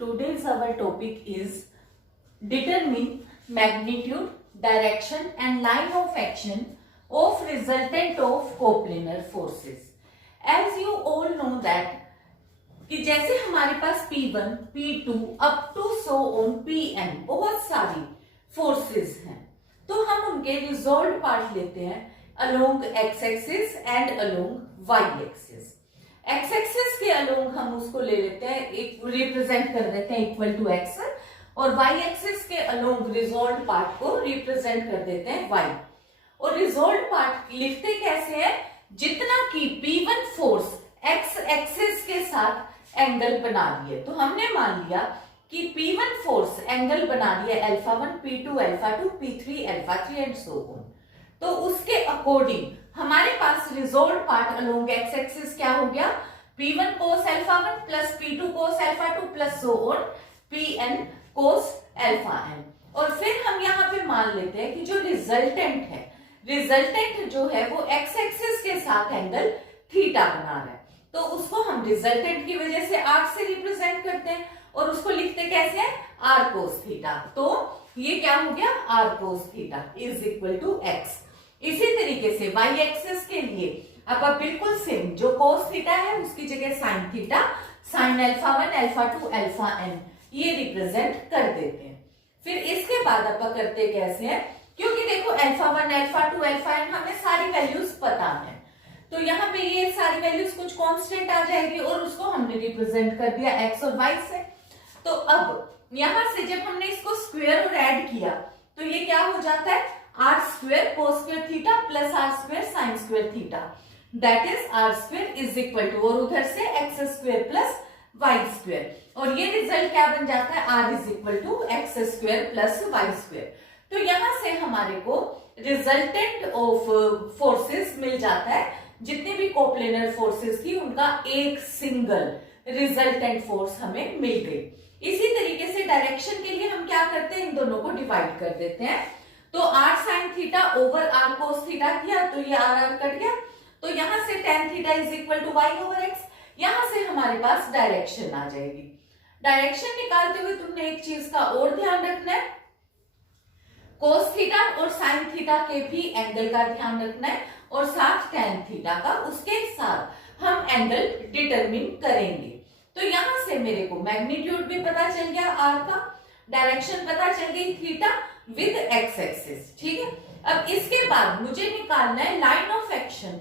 Today's our topic is determine magnitude, direction and line of action of resultant of coplanar forces. As you all know that कि जैसे हमारे पास P1, P2 up to so on Pn बहुत सारी forces हैं, तो हम उनके रिजॉल्व पार्ट लेते हैं along x axis and along y axis. x axis के अलोंग हम उसको ले लेते हैं, एक रिप्रेजेंट कर देते हैं इक्वल टू x, और y एक्सिस के अलोंग रिजॉल्व पार्ट को रिप्रेजेंट कर देते हैं y. और रिजॉल्व पार्ट लिखते कैसे है? जितना कि P1 फोर्स x एक्सिस के साथ एंगल बना रही है. तो हमने मान लिया कि P1 फोर्स एंगल बना रही है alpha 1, P2 alpha 2, P3 alpha 3 and so on. तो उसके अकॉर्डिंग हमारे पास resolve part along x axis क्या हो गया? P1 cos alpha 1 plus P2 cos alpha 2 plus so on Pn cos alpha n. और फिर हम यहाँ पे मान लेते हैं कि जो रिजल्टेंट है, रिजल्टेंट जो है वो एक्स एक्सिस के साथ एंगल थीटा बना रहा है, तो उसको हम रिजल्टेंट की वजह से r से रिप्रेजेंट करते हैं और उसको लिखते कैसे हैं? r cos theta. तो ये क्या हो गया? r cos theta is equal to x. इसी तरीके से y एक्सिस के लिए अब बिल्कुल सेम, जो cos थीटा है उसकी जगह sin theta, sin alpha 1 alpha 2 alpha n ये रिप्रेजेंट कर देते हैं. फिर इसके बाद आप करते कैसे हैं? क्योंकि देखो अल्फा 1 अल्फा 2 अल्फा n हमें सारी वैल्यूज पता है, तो यहाँ पे ये सारी वैल्यूज कुछ कांस्टेंट आ जाएगी और उसको हमने रिप्रेजेंट कर दिया x और y से. तो अब यहाँ से जब हमने इसको स्क्वायर और ऐड किया तो ये क्या हो जाता है? r square cos square theta plus r square sin square theta, that is r square is equal to, और उधर से x square plus y square, और ये रिजल्ट क्या बन जाता है? r is equal to x square plus y square. तो यहाँ से हमारे को रिजल्टेंट ऑफ फोर्सेस मिल जाता है. जितने भी कोप्लेनर फोर्सेस थी उनका एक सिंगल रिजल्टेंट फोर्स हमें मिल गई. इसी तरीके से डायरेक्शन के लिए हम क्या करते हैं? इन दोनों को डिवाइड कर देते हैं. तो r sin theta over r cos theta किया तो ये r कट गया, तो यहां से tan theta is equal to y over x. यहां से हमारे पास डायरेक्शन आ जाएगी. डायरेक्शन निकालते हुए तुमने एक चीज का और ध्यान रखना है, cos थीटा और sin थीटा के भी एंगल का ध्यान रखना है, और साथ tan थीटा का, उसके साथ हम एंगल डिटरमिन करेंगे. तो यहां से मेरे को मैग्नीट्यूड भी पता चल गया r का, डायरेक्शन पता चल गई थीटा विद x एक्सिस. ठीक है. अब इसके बाद मुझे निकालना है लाइन ऑफ एक्शन.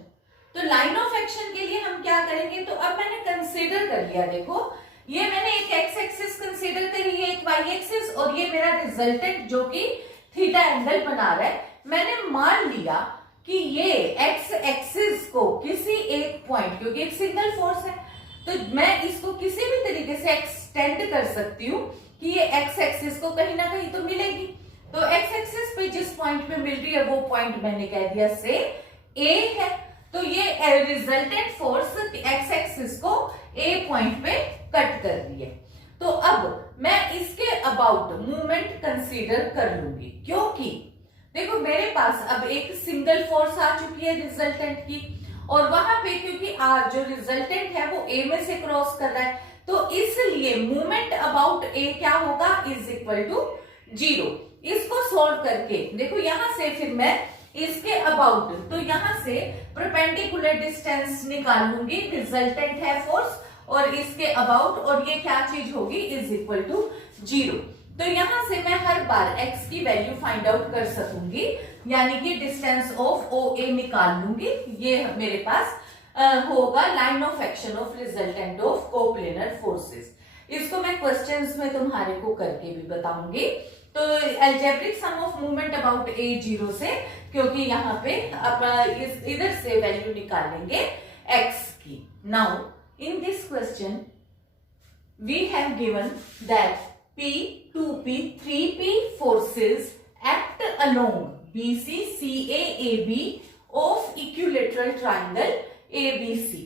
तो लाइन ऑफ एक्शन के लिए हम क्या करेंगे? तो अब मैंने कंसीडर कर लिया, देखो ये मैंने एक x एक्सिस कंसीडर करी है, एक y एक्सिस, और ये मेरा रिजल्टेंट जो कि थीटा एंगल बना रहा है. मैंने मान लिया कि ये x एक्सिस को किसी एक पॉइंट, क्योंकि एक सिंगल फोर्स है तो मैं इसको किसी भी तरीके से एक्सटेंड कर सकती हूँ कि ये x एक्सिस को कहीं ना कहीं तो मिलेगी. तो x एक्सिस पे जिस पॉइंट पे मिल रही है वो पॉइंट मैंने कह दिया से a है. तो ये रिजल्टेंट फोर्स x एक्सिस को a पॉइंट पे कट कर रही है. तो अब मैं इसके अबाउट मूवमेंट कंसीडर कर लूंगी, क्योंकि देखो मेरे पास अब एक सिंगल फोर्स आ चुकी है रिजल्टेंट की, और वहां पे क्योंकि r जो रिजल्टेंट है वो a में से क्रॉस कर रहा है, तो इसलिए मूवमेंट अबाउट a क्या होगा? Is equal to 0. इसको सॉल्व करके देखो यहां से फिर मैं इसके अबाउट, तो यहां से परपेंडिकुलर डिस्टेंस निकाल लूंगी, रिजल्टेंट है फोर्स, और इसके अबाउट, और ये क्या चीज होगी? Is equal to 0. तो यहां से मैं हर बार x की वैल्यू फाइंड आउट कर सकूंगी, यानी कि डिस्टेंस ऑफ OA निकाल लूंगी. ये मेरे पास होगा line of action of resultant of coplanar forces. इसको मैं क्वेश्चंस में तुम्हारे को करके भी बताऊंगी. तो algebraic sum of movement about A 0 से, क्योंकि यहाँ पे इधर से वैल्यू निकालेंगे x की. Now in this question we have given that P, 2P, 3P forces act along BC, CA, AB of equilateral triangle ABC.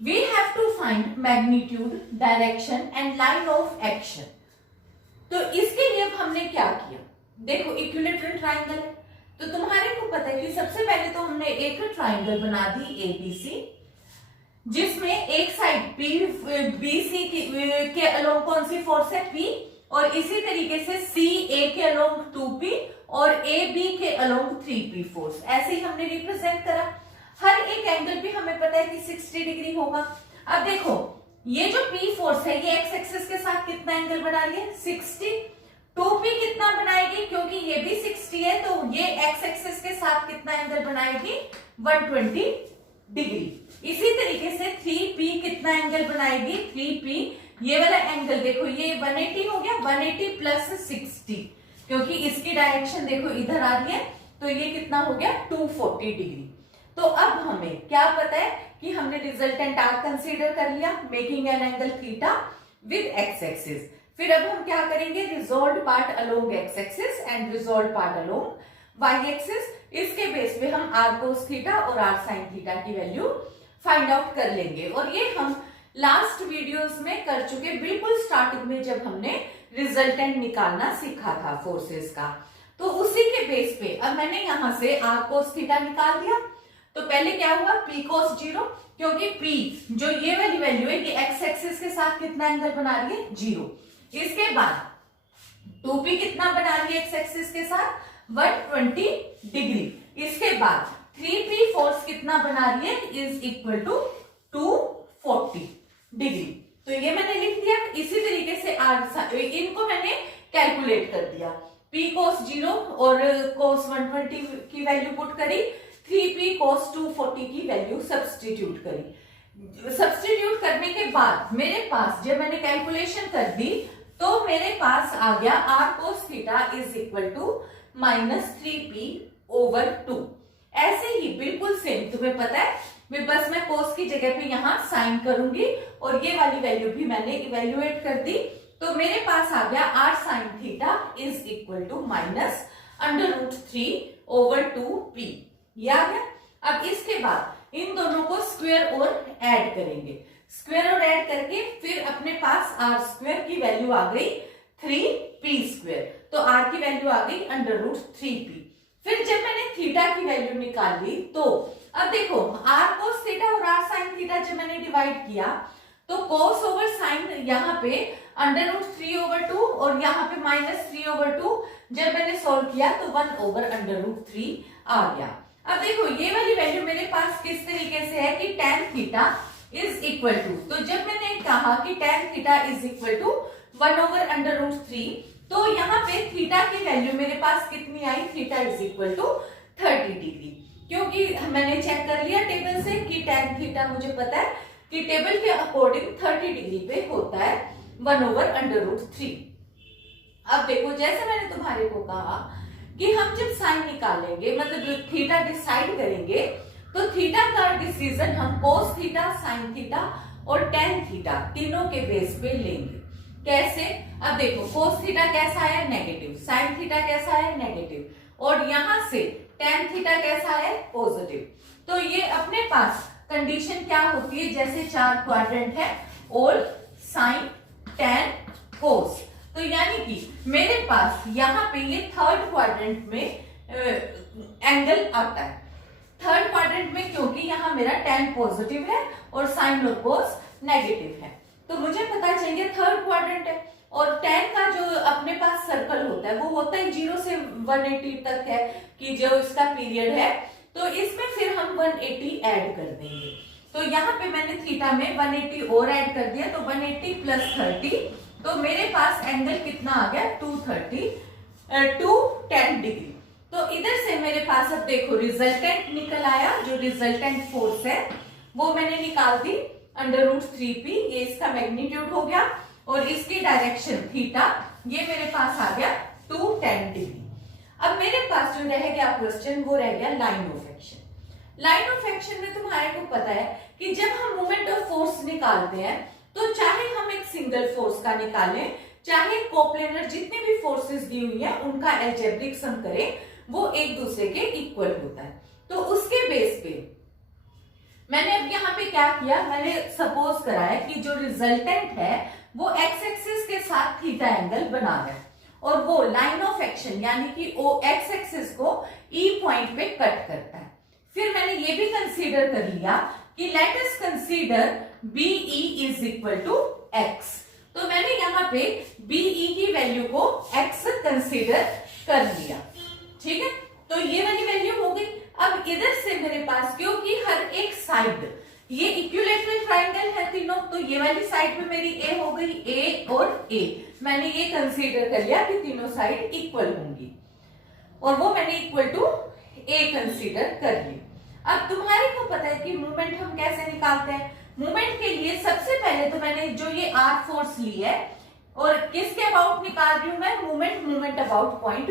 We have to find magnitude, direction and line of action. तो इसके लिए हमने क्या किया? देखो equilateral triangle है, तो तुम्हारे को पता है कि सबसे पहले तो हमने एक ट्राइंगल बना दी ABC. जिसमें एक साइड बी सी के अलोंग कौन सी फोर्स है P, और इसी तरीके से सी ए के अलोंग 2P और ए बी के अलोंग 3P फोर्स, ऐसे ही हमने रिप्रेजेंट करा। हर एक एंगल भी हमें पता है कि 60 डिग्री होगा। अब देखो ये जो P फोर्स है ये एक्स एक्सिस के साथ कितना एंगल बना रही है 60, 2P कितना बनाएगी क्योंकि ये भी 60 है तो ये एक्स एक्सिस के साथ कितना एंगल बनाएगी 120 डिग्री। इसी तरीके से 3P कितना एंगल बनाएगी 3P, ये वाला एंगल देखो ये 180 हो गया, 180 प्लस 60 क्योंकि इसकी डायरेक्शन देखो इधर आ रही है तो ये कितना हो गया 240 डिग्री। तो अब हमें क्या पता है कि हमने रिजल्टेंट आर कंसीडर कर लिया making an angle theta with x axis. फिर अब हम क्या करेंगे resolve part along x axis and resolve part along y axis. इसके बेस पे हम आर कोस थीटा और आर साइन थीटा की वैल्यू फाइंड आउट कर लेंगे, और ये हम लास्ट वीडियोस में कर चुके, बिल्कुल स्टार्टिंग में जब हमने रिजल्टेंट निकालना सीखा था फोर्सेस का। तो उसी के बेस पे अब मैंने यहां से आर कोस थीटा निकाल दिया। तो पहले क्या हुआ P cos 0, क्योंकि P जो ये वाली वैल्यू है ये एक्स एक्सिस के साथ कितना एंगल बना रही है 0। इसके बाद 2P कितना बना रही है एक्स एक्सिस के साथ 120 डिग्री। इसके बाद 3P फोर्स कितना बना रही है इज इक्वल टू 240 डिग्री। तो ये मैंने लिख दिया। इसी तरीके से आर इनको मैंने कैलकुलेट कर दिया, P cos 0 और cos 120 की वैल्यू पुट करी, 3P cos 240 की वैल्यू सब्स्टिट्यूट करी। सब्स्टिट्यूट करने के बाद मेरे पास जब मैंने कैलकुलेशन कर दी तो मेरे पास आ गया r cos theta is equal to -3P over 2। ऐसे ही बिल्कुल सेम तुम्हें पता है, बस मैं cos की जगह पे यहाँ साइन करूंगी और ये वाली वैल्यू भी मैंने इवेल्युएट कर दी। तो मेरे पास आ गया r sin theta is equal to -√3 over 2P। ये आ गया। अब इसके बाद इन दोनों को स्क्वायर और ऐड करेंगे, स्क्वायर और ऐड करके फिर अपने पास r स्क्वायर की वैल्यू आ गई 3P स्क्वायर, तो r की वैल्यू आ गई √3P। फिर जब मैंने थीटा की वैल्यू निकाल ली तो अब देखो r cos थीटा और r sin थीटा जब मैंने डिवाइड किया तो cos ओवर साइन यहाँ पे √3 ओवर 2 और यहाँ पे -3 ओवर 2, जब मैंने सॉल्व किया तो 1 ओवर √3 आ गया। अब देखो ये वाली वैल्यू मेरे पास किस तरीके से है कि tan theta is equal to, तो जब मैंने कहा कि tan theta is equal to 1 over √3 तो यहाँ पे थीटा की वैल्यू मेरे पास कितनी आई, theta is equal to 30 degree, क्योंकि मैंने चेक कर लिया टेबल से कि tan थीटा मुझे पता है कि टेबल के अकॉर्डिंग 30 डिग्री पे होता है 1 ओवर √3। अब देखो जैसे मैंने तुम्हारे को कहा कि हम जब साइन निकालेंगे मतलब थीटा डिसाइड करेंगे तो थीटा का डिसीजन हम cos थीटा, साइन थीटा और tan थीटा तीनों के बेस पे लेंगे। कैसे? अब देखो cos थीटा कैसा है नेगेटिव, साइन थीटा कैसा है नेगेटिव, और यहां से tan थीटा कैसा है पॉजिटिव। तो ये अपने पास कंडीशन क्या होती है, जैसे 4 क्वाड्रेंट है ओल्ड, साइन, tan, cos, तो यानी कि मेरे पास यहाँ पे ये थर्ड क्वाड्रेंट में एंगल आता है। थर्ड क्वाड्रेंट में क्योंकि यहाँ मेरा tan पॉजिटिव है और साइन और cos नेगेटिव है, तो मुझे पता चाहिए थर्ड क्वाड्रेंट है। और tan का जो अपने पास सर्कल होता है वो होता है 0 से 180 तक है कि जो इसका पीरियड है, तो इसमें फिर हम 180 ऐड कर देंगे। तो यहाँ पे मैंने थीटा में 180 और ऐड कर दिया, तो 180 प्लस 30, तो मेरे पास एंगल कितना आ गया 210 डिग्री। तो इधर से मेरे पास अब देखो रिजल्टेंट निकल आया, जो रिजल्टेंट फोर्स है वो मैंने निकाल दी √3P, ये इसका मैग्नीट्यूड हो गया और इसकी डायरेक्शन थीटा, ये मेरे पास आ गया 210 डिग्री। अब मेरे पास जो रह गया क्वेश्चन वो रह गया line of action. Line of action में तुम्हारे को पता है कि जब हम मोमेंट ऑफ फोर्स निकालते हैं तो चाहे हम एक सिंगल फोर्स का निकालें, चाहे कोप्लेनर जितने भी फोर्सेस दी हुई है उनका अलजेब्रिक सम करें, वो एक दूसरे के इक्वल होता है। तो उसके बेस पे मैंने अब यहाँ पे क्या किया, मैंने सपोज कराया कि जो रिजल्टेंट है वो एक्स एक्सिस के साथ थीटा एंगल बना रहा है और वो लाइन ऑफ एक्शन यानी कि वो एक्स एक्सिस को ई पॉइंट पे कट करता है। फिर मैंने ये भी कंसीडर कर लिया कि let us consider BE is equal to x। तो मैंने यहाँ पे BE की वैल्यू को x कंसीडर कर लिया, ठीक है। तो ये वाली वैल्यू हो गई। अब इधर से मेरे पास, क्योंकि हर एक साइड ये इक्विलैटरल ट्रायंगल है तीनों, तो ये वाली साइड में मेरी A हो गई, A और A। मैंने ये कंसीडर कर लिया कि तीनों साइड इक्वल होंगी और वो मैंने इक्वल टू A कंसीडर कर ली। अब तुम्हारे को पता है कि मूवमेंट हम कैसे निकालते हैं। मूवमेंट के लिए सबसे पहले तो मैंने जो ये R फोर्स ली है और किसके अबाउट निकाल रही हूं मैं, movement about point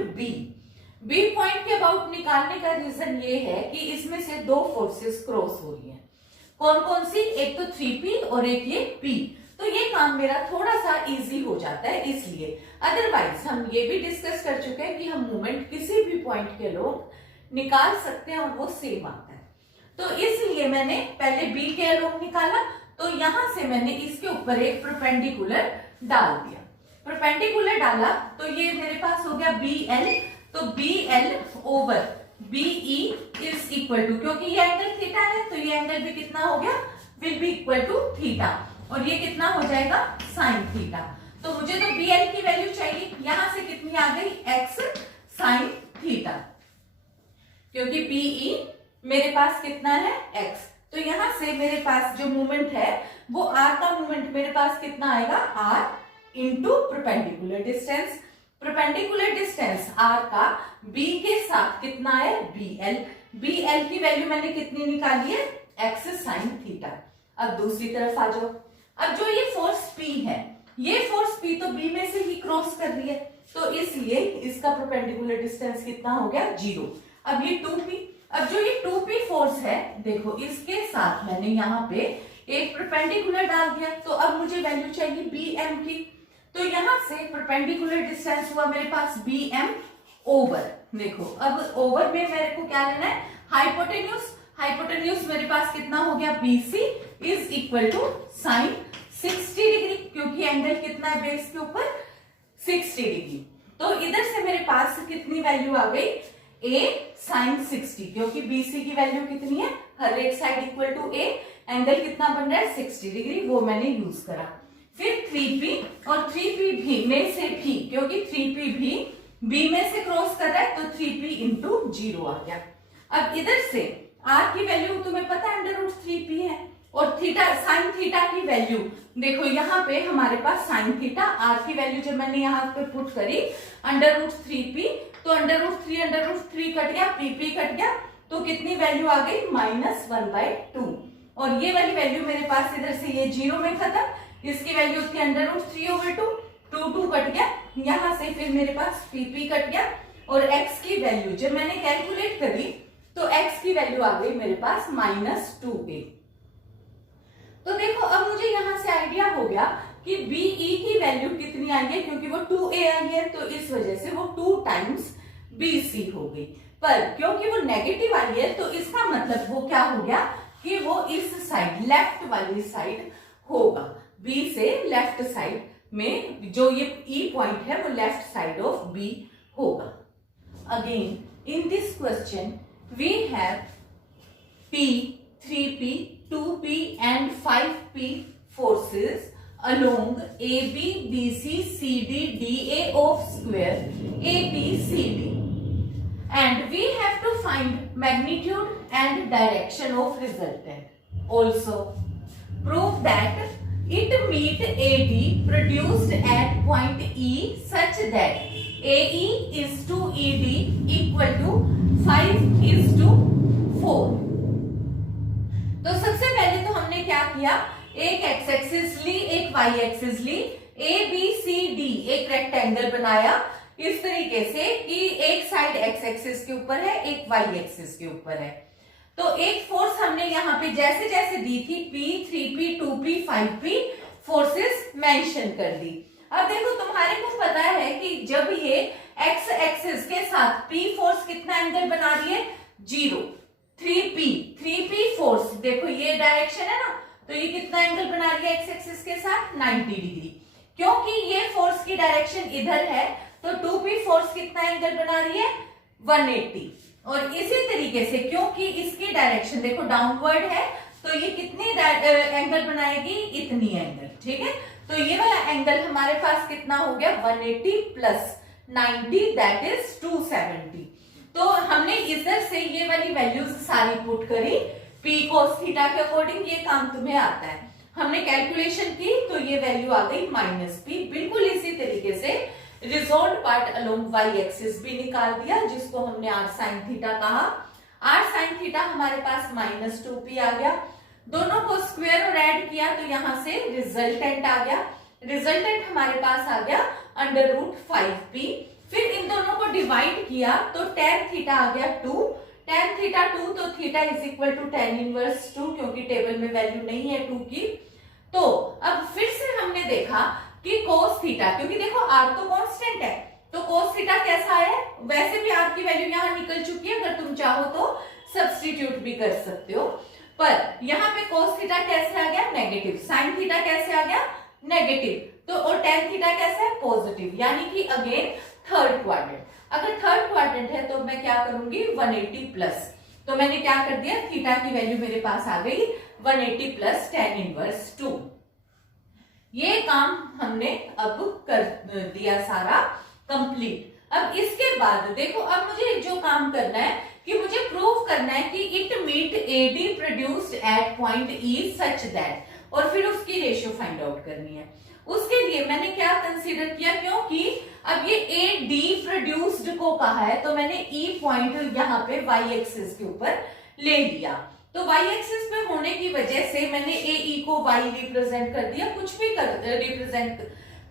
B point के अबाउट निकालने का रीजन ये है कि इसमें से दो फोर्सेस क्रॉस हो रही हैं। कौन कौन सी, एक तो 3P और एक ये P। तो ये काम मेरा थोड़ा सा इजी हो जाता है इसलिए। अदरवाइज हम ये भी डिस्कस कर चुके हैं कि हम मूवमेंट किसी भी पॉइंट के लोग निकाल सकते हैं और वो सेम आता है। तो इसलिए मैंने पहले B के अलोंग निकाला, तो यहां से मैंने इसके ऊपर एक परपेंडिकुलर डाल दिया। परपेंडिकुलर डाला तो ये मेरे पास हो गया BL। तो BL over BE is equal to, क्योंकि ये एंगल थीटा है तो ये एंगल भी कितना हो गया, will be equal to theta, और ये कितना हो जाएगा, साइन थीटा। तो मुझे तो BL की वैल्यू चाहिए, यहां से कितनी आ गई, x साइन थीटा, क्योंकि BE मेरे पास कितना है, x। तो यहां से मेरे पास जो मूवमेंट है वो r का मूवमेंट मेरे पास कितना आएगा, r into perpendicular distance. Perpendicular distance r का B के साथ कितना है, BL की वैल्यू मैंने कितनी निकाली है, x साइन थीटा। अब दूसरी तरफ आ जाओ। अब जो ये फोर्स P है, ये फोर्स P तो B में से ही क्रॉस कर रही है, तो इसलिए इसका परपेंडिकुलर डिस्टेंस कितना हो गया, 0। अब ये 2P, अब जो ये 2P फोर्स है, देखो इसके साथ मैंने यहाँ पे एक परपेंडिकुलर डाल दिया, तो अब मुझे वैल्यू चाहिए BM की। तो यहां से परपेंडिकुलर डिस्टेंस हुआ मेरे पास BM ओवर, देखो अब ओवर में मेरे को क्या लेना है, हाइपोटेन्यूज मेरे पास कितना हो गया, BC is equal to sine 60 degree, क्योंकि एंगल कितना है बेस के ऊपर, 60 डिग्री। तो इधर से मेरे पास कितनी वैल्यू आ गई, A साइन 60, क्योंकि BC की वैल्यू कितनी है, हर एक side equal to A, angle कितना बन रहा है, 60 डिग्री, वो मैंने यूज करा। फिर 3P और 3P भी में से भी, क्योंकि 3P भी B में से क्रॉस कर रहा है, तो 3P इंटू 0 आ गया। अब इधर से R की वैल्यू तुम्हें पता है √3P है, और थीटा साइन थीटा की वैल्यू देखो यहाँ पे हमारे पास साइन थीटा, R की वैल्यू जब मैंने यहाँ पे पुट करी √3P, तो √3 कट गया, PP कट गया, तो कितनी वैल्यू आ गई, -1/2। और ये वाली वैल्यू मेरे पास इधर से ये 0 में खत्म, इसकी वैल्यू थी √3/2, 2 कट गया, यहां से फिर मेरे पास PP कट गया, और x की वैल्यू जब मैंने कैलकुलेट करी तो x की वैल्यू आ गई मेरे पास -2a। तो देखो अब मुझे यहां से आइडिया हो गया कि BE की वैल्यू कितनी आई है, क्योंकि वो 2a आई है, तो इस वजह से वो 2 टाइम्स BC हो गई। पर क्योंकि वो नेगेटिव आई है, तो इसका मतलब वो क्या हो गया कि वो इस साइड, लेफ्ट वाली साइड होगा, B से लेफ्ट साइड में जो ये E पॉइंट है वो लेफ्ट साइड ऑफ B होगा। Again in this question we have P, 3P, 2P and 5P forces along AB, BC, CD, DA of square ABCD, and we have to find magnitude and direction of resultant. Also prove that it meet AD produced at point E such that AE is to ED equal to 5:4। तो सबसे पहले तो हमने क्या किया, एक x axis ली, एक Y axis ली, ABCD एक रेक्टेंगल बनाया इस तरीके से कि एक साइड एक्स एक्सिस के ऊपर है, एक वाई एक्सिस के ऊपर है। तो एक फोर्स हमने यहाँ पे जैसे जैसे दी थी P, 3P, 2P, 5P forces mention कर दी। अब देखो तुम्हारे को पता है कि जब ये एक्स एक्सिस के साथ P फोर्स कितना एंगल बना रही है, 0। 3P फोर्स देखो ये डायरेक्शन है ना, तो ये कितना एंगल बना रही है एक्स एक्सिस के साथ, 90 डिग्री। क्योंकि ये फोर्स की डायरेक्शन इधर है, तो 2P फोर्स कितना एंगल बना रही है, 180। और इसी तरीके से क्योंकि इसकी डायरेक्शन देखो डाउनवर्ड है, तो ये कितनी एंगल बनाएगी, इतनी एंगल, ठीक है। तो ये वाला एंगल हमारे पास कितना हो गया, 180 प्लस 90 दैट इज 270। तो हमने इधर से ये वाली वैल्यूज सारी पुट करी पी कोस थीटा के अकॉर्डिंग, ये काम तुम्हें आता है। हमने कैलकुलेशन की तो ये वैल्यू आ गई -p। बिल्कुल इसी तरीके से resolve part along y axis भी निकाल दिया, जिसको हमने r sin थीटा कहा। r sin थीटा हमारे पास -2p आ गया। दोनों को स्क्वायर और ऐड किया तो यहां से रिजल्टेंट आ गया। रिजल्टेंट हमारे पास आ गया √5p। फिर इन दोनों को डिवाइड किया तो tan थीटा आ गया 2। tan थीटा 2 तो theta is equal to tan inverse 2, क्योंकि टेबल में वैल्यू नहीं है 2 की। तो अब फिर से हमने देखा कि cos थीटा, क्योंकि देखो r तो कांस्टेंट है, तो cos थीटा कैसा है, वैसे भी r की वैल्यू यहाँ निकल चुकी है, अगर तुम चाहो तो सब्स्टिट्यूट भी कर सकते हो। पर यहाँ पे cos थीटा कैसे आ गया, नेगेटिव। sin थीटा कैसे आ गया, नेगेटिव। तो और tan थीटा कैसे है, पॉजिटिव, यानी कि अगेन थर्ड क्वाड्रेंट। अगर थर्ड क्वाड्रेंट है तो मैं क्या करूंगी, 180 प्लस। तो मैंने क्या कर दिया, थीटा की वैल्यू मेरे पास आ गई 180 प्लस tan इनवर्स 2। ये काम हमने अब कर दिया सारा कंप्लीट। अब इसके बाद देखो, अब मुझे जो काम करना है कि मुझे प्रूव करना है कि it meet AD produced at point E such that, और फिर उसकी रेशियो फाइंड आउट करनी है। उसके लिए मैंने क्या कंसीडर किया, क्योंकि अब ये ए डी प्रोड्यूस्ड को कहा है तो मैंने ई पॉइंट यहाँ पे वाई एक्सिस के ऊपर ले लिया। तो वाई एक्सिस पे होने की वजह से मैंने ए ई को वाई रिप्रेजेंट कर दिया। कुछ भी रिप्रेजेंट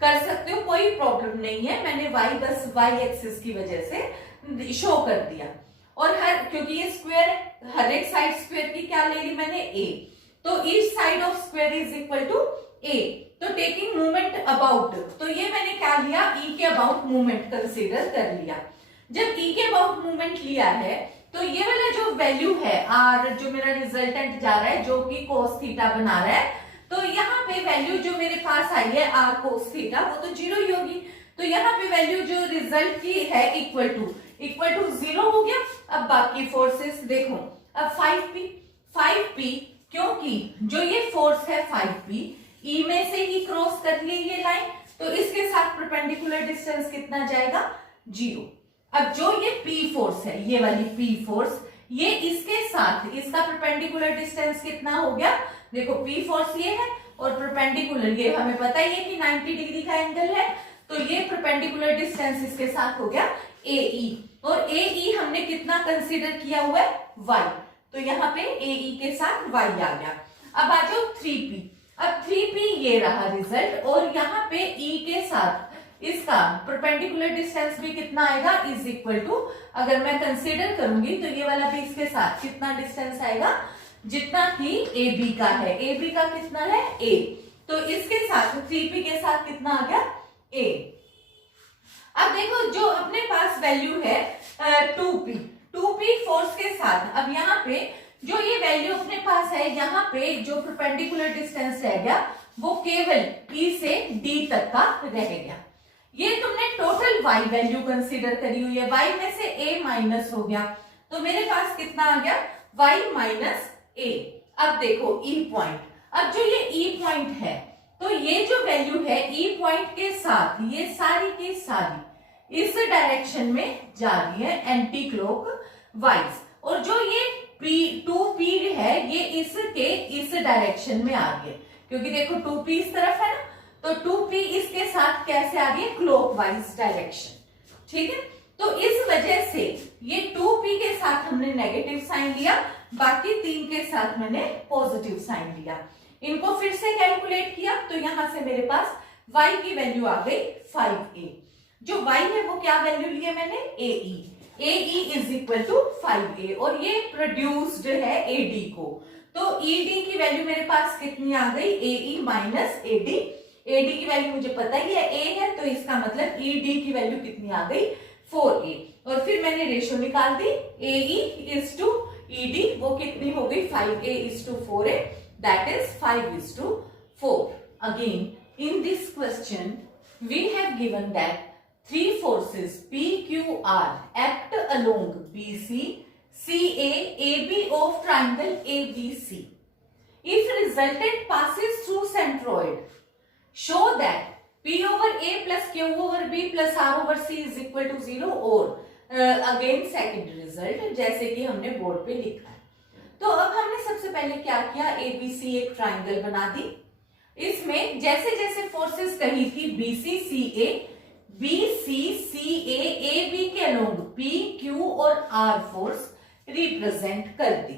कर सकते हो, कोई प्रॉब्लम नहीं है। मैंने वाई बस वाई एक्सिस की वजह से शो कर दिया। और क्योंकि ये स्क्वायर है, हर एक साइड स्क्वायर की क्या ले ली मैंने, ए। तो each side of square is equal to a. तो टेकिंग मूवमेंट अबाउट, तो ये मैंने क्या लिया, ई के अबाउट मूवमेंट कंसीडर कर लिया। जब ई के अबाउट मूवमेंट लिया है तो ये वाला जो वैल्यू है आर, जो मेरा रिजल्टेंट जा रहा है, जो कि कोस थीटा बना रहा है, तो यहाँ पे वैल्यू जो मेरे पास आई है आर कोस थीटा, वो तो 0 ही होगी। तो यहाँ पे वैल्यू जो रिजल्ट की है इक्वल टू 0 हो गया। अब बाकी फोर्सेस देखो, अब 5p, क्योंकि जो ये फोर्स है 5p ई में से ही क्रॉस कर रही है ये लाइन, तो इसके साथ परपेंडिकुलर डिस्टेंस कितना जाएगा, 0। अब जो ये P फोर्स है, ये वाली P फोर्स, ये इसके साथ इसका परपेंडिकुलर डिस्टेंस कितना हो गया, देखो P फोर्स ये है और परपेंडिकुलर ये हमें पता ही है कि 90 डिग्री का एंगल है, तो ये परपेंडिकुलर डिस्टेंस इसके साथ हो गया AE। और AE हमने कितना कंसीडर किया हुआ है, y। तो यहाँ पे AE के साथ y आ गया। अब आ जाओ 3p। अब 3p ये रहा रिजल्ट, और यहाँ पे E के साथ इसका परपेंडिकुलर डिस्टेंस भी कितना आएगा, इज इक्वल टू, अगर मैं कंसीडर करूंगी तो ये वाला भी इसके साथ कितना डिस्टेंस आएगा, जितना कि AB का है। AB का कितना है, A। तो इसके साथ 3p के साथ कितना आ गया, A। अब देखो जो अपने पास वैल्यू है 2p फोर्स के साथ, अब यहाँ पे जो ये वैल्यू अपने पास है, यहाँ पे जो परपेंडिकुलर डिस्टेंस रह गया वो केवल E से D तक का रह गया। ये तुमने टोटल y वैल्यू कंसीडर करी हुई है, y में से a माइनस हो गया, तो मेरे पास कितना आ गया, y माइनस a। अब देखो E पॉइंट, अब जो ये E पॉइंट है, तो ये जो वैल्यू है E पॉइंट के साथ ये सारी की सारी इस डायरेक्शन में जा रही है एंटी क्लॉक वाइज, और जो ये 2p है ये इसके इस डायरेक्शन में आ रही है, क्योंकि देखो 2p इस तरफ है ना, तो 2p इसके साथ कैसे आ रही है, क्लॉकवाइज डायरेक्शन, ठीक है। तो इस वजह से ये 2p के साथ हमने नेगेटिव साइन लिया, बाकी 3 के साथ मैंने पॉजिटिव साइन लिया। इनको फिर से कैलकुलेट किया तो यहां से मेरे पास y की वैल्यू आ गई 5a। जो y है वो क्या वैल्यू लिया मैंने, AE is equal to 5a, और ये प्रोड्यूस्ड है AD को, तो ED की वैल्यू मेरे पास कितनी आ गई, AE माइनस AD। AD की वैल्यू मुझे पता ही है A है, तो इसका मतलब ED की वैल्यू कितनी आ गई, 4a। और फिर मैंने रेशियो निकाल दी, AE इज टू ED, वो कितनी हो गई, 5a is to 4a, that is 5:4। Again in this question we have given that 3 forces PQR act along BC, CA, AB of triangle ABC. if resultant passes through centroid, show that P over A plus Q over B plus R over C is equal to 0 और again second result जैसे कि हमने board पे लिखा है। तो अब हमने सबसे पहले क्या किया, ABC एक ट्राइंगल बना दी। इसमें जैसे जैसे फोर्सेस कही थी BCCA AB के अलोंग P Q और R फोर्स रिप्रेजेंट कर दी।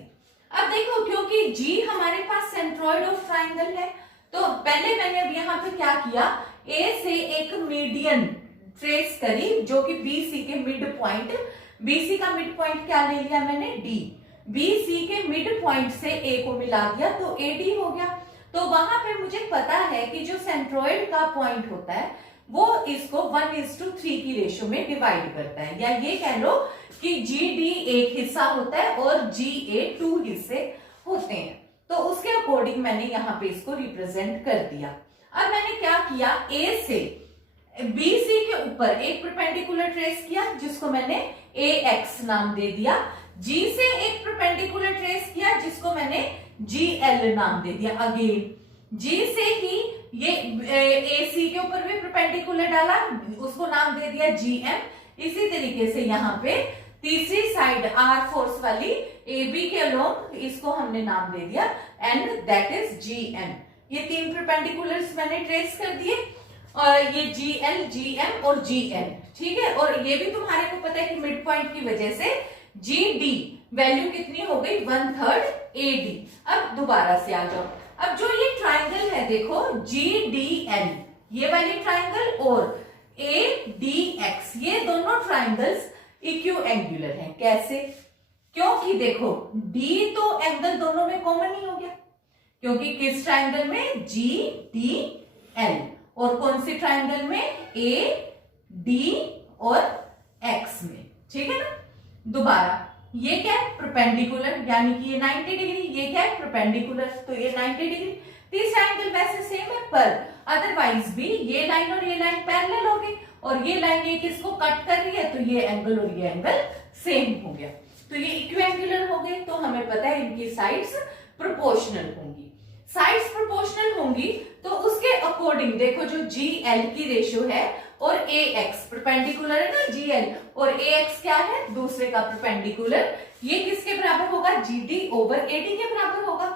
अब देखो क्योंकि G हमारे पास सेंट्रॉइड ऑफ ट्राइंगल है, तो पहले मैंने अब यहाँ पे क्या किया, A से एक मीडियन ट्रेस करी जो कि BC के मिड पॉइंट, BC का मिड पॉइंट क्या ले लिया मैंने, D। BC के मिड पॉइंट से A को मिला दिया तो AD हो गया। तो वहां पे मुझे पता है कि जो सेंट्रॉइड का पॉइंट होता है वो इसको 1:3 की रेशो में डिवाइड करता है, या ये कह लो कि GD एक हिस्सा होता है और GA 2 हिस्से होते हैं। तो उसके अकॉर्डिंग मैंने यहाँ पे इसको रिप्रेजेंट कर दिया। अब मैंने क्या किया, A से BC के ऊपर एक परपेंडिकुलर ट्रेस किया जिसको मैंने AX नाम दे दिया। G से एक परपेंडिकुलर ट्रेस किया जिसको मैंने GL नाम दे दिया। अगेन G से ही ये AC के ऊपर भी परपेंडिकुलर डाला, उसको नाम दे दिया GM। इसी तरीके से यहाँ पे तीसरी साइड R फोर्स वाली AB के अलोंग इसको हमने नाम दे दिया एंड दैट इज GM। ये तीन परपेंडिकुलर्स मैंने ट्रेस कर दिए और ये GL, GM और GN, ठीक है। और ये भी तुम्हारे को पता है कि मिड पॉइंट की वजह से GD वैल्यू कितनी हो गई, 1/3 AD। अब दोबारा से आ जाओ, अब जो ये ट्राइंगल है देखो GDN ये वाली ट्राइंगल और ADX ये दोनों ट्राइंगल्स इक्यू एंगुलर हैं। कैसे, क्योंकि देखो D तो एंगल दोनों में कॉमन ही हो गया, क्योंकि किस ट्राइंगल में, GDL, और कौन सी ट्राइंगल में, AD और X में, ठीक है ना। दोबारा ये क्या है, परपेंडिकुलर, यानी कि ये 90 डिग्री, ये क्या है, परपेंडिकुलर, तो ये 90 डिग्री। तीसरा एंगल वैसे सेम है पर अदरवाइज भी ये लाइन और ये लाइन पैरेलल हो गई और ये लाइन एक इसको कट कर रही है, तो ये एंगल और ये एंगल सेम हो गया, तो ये इक्विएंगुलर हो गए। तो हमें पता है इनकी साइड्स प्रोपोर्शनल होंगी। साइड्स प्रोपोर्शनल होंगी तो उसके अकॉर्डिंग देखो जो GL की रेशियो है और AX परपेंडिकुलर है ना GL, और AX क्या है, दूसरे का परपेंडिकुलर, ये किसके बराबर होगा, GD ओवर AD के बराबर होगा।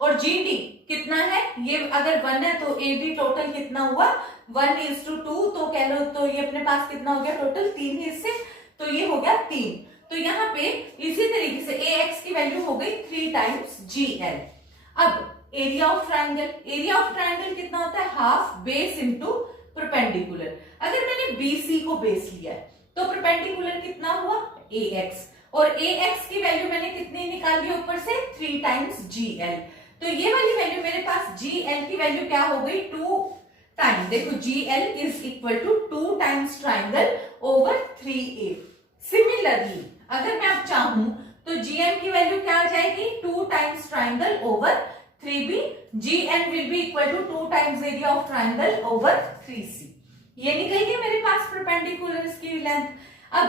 और GD कितना है, ये अगर 1 है तो AD टोटल कितना हुआ, 1:2, तो कह लो तो ये अपने पास कितना हो गया टोटल, 3 हिस्से, तो ये हो गया 3। तो यहाँ पे इसी तरीके से AX की वैल्यू हो गई 3 टाइम्स GL। अब area of triangle, area of triangle कितना होता है, हाफ बेस इंटू परपेंडिकुलर। अगर मैंने BC को बेस लिया है तो परपेंडिकुलर कितना हुआ, AX, और AX की वैल्यू मैंने कितनी निकाली ऊपर से, 3 टाइम्स GL। तो ये वाली वैल्यू मेरे पास GL की वैल्यू क्या हो गई, 2 टाइम, देखो GL is equal to 2 times triangle over 3A। Similarly अगर मैं अब चाहूं तो GM की वैल्यू क्या आ जाएगी, 2 times triangle over 3B। GN will be equal to 2 times area of triangle over 3C। ये निकल गई मेरे पास परपेंडिकुलर की लेंथ। अब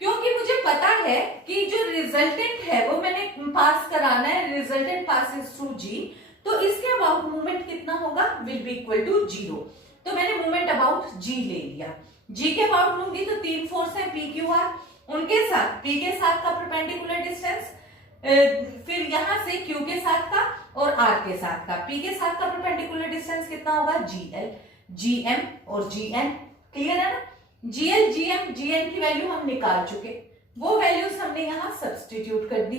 क्योंकि मुझे पता है कि जो रिजल्टेंट है वो मैंने पास कराना है, रिजल्टेंट पासेस थ्रू G, तो इसके अबाउट मूवमेंट कितना होगा, विल बी इक्वल टू 0। तो मैंने मूवमेंट अबाउट G ले लिया। G के अबाउट लूंगी तो 3 फोर्स है PQR, उनके साथ P के साथ का परपेंडिकुलर डिस्टेंस, फिर यहां से Q के साथ का और R के साथ का, P के साथ का परपेंडिकुलर डिस्टेंस कितना होगा, GL, GM और GN। क्लियर है ना। GL, GM, GN की वैल्यू हम निकाल चुके, वो वैल्यूज हमने यहाँ सब्स्टिट्यूट कर दी।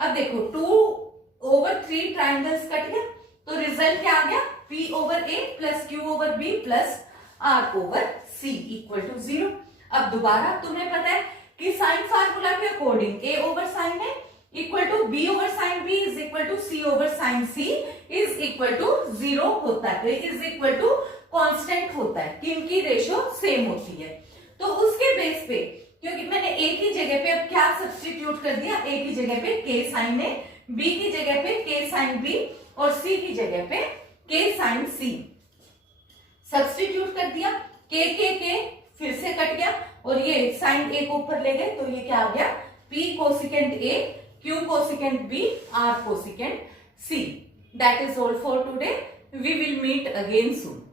अब देखो 2/3 ट्राइंगल्स कट गया तो रिजल्ट क्या आ गया, P over A plus Q over B plus R over C equal to 0। अब दोबारा तुम्हें पता है कि साइन फार्मूला के according A over sine A equal to B over sine B is equal to C over sine C is equal to 0 होता है, is equal to constant होता है कि इनकी रेशियो सेम होती है। तो उसके बेस पे क्योंकि मैंने A की जगह पे अब क्या सब्स्टिट्यूट कर दिया, A की जगह पे K साइन A, B की जगह पे K साइन B और C की जगह पे K साइन C सब्स्टिट्यूट कर दिया। K फिर से कट गया और ये साइन A को ऊपर ले गए तो ये क्या आ गया, P cosecant A, Q cosecant B, R cosecant See, that is all for today. We will meet again soon.